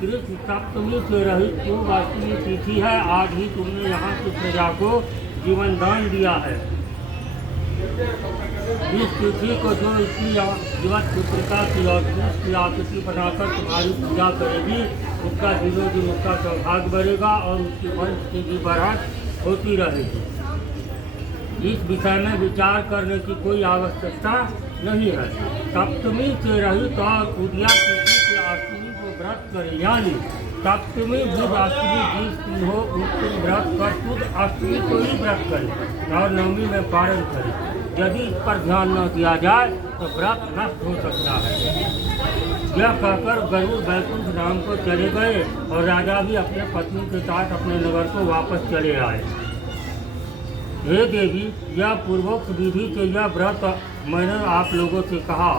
कृष्ण सप्तमी से रहित पूर्व अष्टमी तिथि है। आज ही तुमने यहाँ की प्रजा को जीवन दान दिया है। इस तिथि को जो इसकी जीवत पुत्रिका की और की आकृति बनाकर तुम्हारी पूजा करेगी, उसका दिनों दिन उसका सौभाग्य बढ़ेगा और उसकी वंश की भी बढ़त होती रहेगी। इस विषय में विचार करने की कोई आवश्यकता नहीं है। सप्तमी से रहित और उदया तिथि से अष्टमी को व्रत करें, यानी सप्तमी बुध अष्टमी जिस दिन हो उस दिन व्रत कर शुद्ध अष्टमी को ही व्रत करें और नवमी में पारण करें। यदि इस पर ध्यान न दिया जाए तो व्रत नष्ट हो सकता है। यह कहकर गरुड़ वैकुंठ धाम को चले गए और राजा भी अपने पत्नी के साथ अपने नगर को वापस चले आए। हे देवी, यह पूर्वोक्त विधि के यह व्रत मैंने आप लोगों से कहा।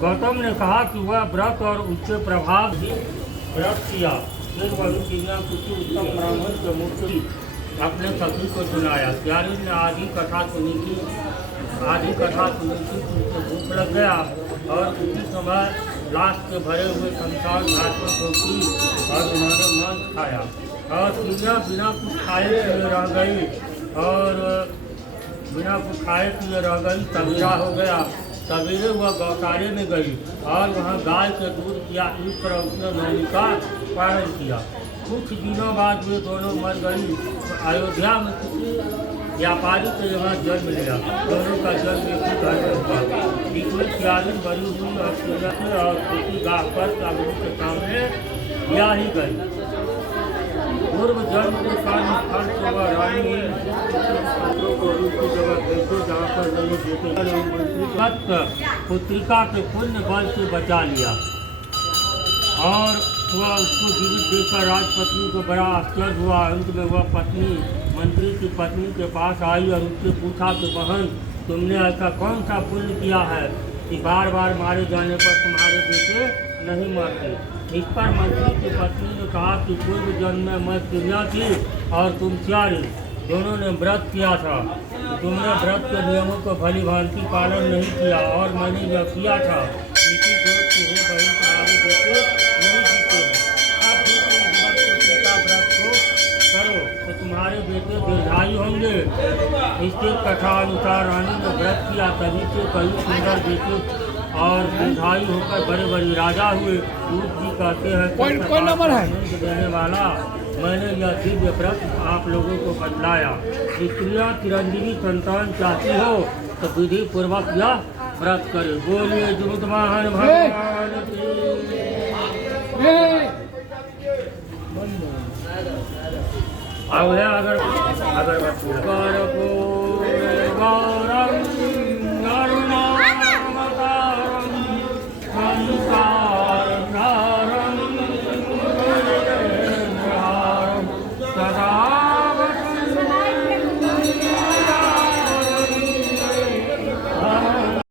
गौतम ने कहा कि वह व्रत और उसके प्रभाव भी व्रत किया। फिर वही दुनिया किसी उत्तम ब्राह्मण के मुख से अपने सखी को सुनाया। प्यारी ने आधी कथा सुनी थी, उनसे भूख लग गया और उसी समय लाश के भरे हुए संसार घाट को पहुँची और उन्होंने मांस खाया और दुनिया बिना कुछ खाए पिए रह गई सवेरा हो गया। सवेरे वह गौशाले में गई और वहाँ गाय के दूध किया। इस तरह उसने नवमी का पालन किया। कुछ दिनों बाद वे दोनों मर गई। अयोध्या में किसी व्यापारी के यहाँ जन्म लिया। दोनों का जन्म एक ही घर में हुआ। इसमें प्यारी बड़ी हुई और किसी गाह पर अग्नि के सामने या ही गई। पूर्व जन्म के कारण से वह रानी को उसकी जगह भेजो जहाँ पर नहीं देते। पुत्रिका के पुण्य बल से बचा लिया और वह उसको जीवित देखकर राजपत्नी को बड़ा आश्चर्य हुआ। अंत में वह पत्नी मंत्री की पत्नी के पास आई और उससे पूछा कि बहन, तुमने ऐसा कौन सा पुण्य किया है कि बार बार मारे जाने पर तुम्हारे बेटे नहीं मरते। इस पर मंत्री की पत्नी ने कहा कि पूर्व जन्म में मैं चिड़िया थी और तुम प्यारी, दोनों ने व्रत किया था। तुमने व्रत के नियमों को भली भांति पालन नहीं किया और मैंने यह किया था। इसी दोष से हे बहन, तुम्हारे बेटे नहीं जीते हैं। अब भी तुम जीवत पुत्रिका व्रत को करो तो तुम्हारे बेटे दीर्घायु होंगे। इसके कथा अनुसार रानी ने व्रत किया, तभी से कई सुंदर बेटे और दीर्घायु होकर बड़े बड़े राजा हुए। सूत जी कहते हैं कौन नंबर है देने वाला, मैंने यह दिव्य व्रत आप लोगों को बतलाया। स्त्रियाँ चिरंजीवी संतान चाहती हो तो विधि पूर्वक यह व्रत करे। बोलिए जुगतवाहन भगवान की। अगर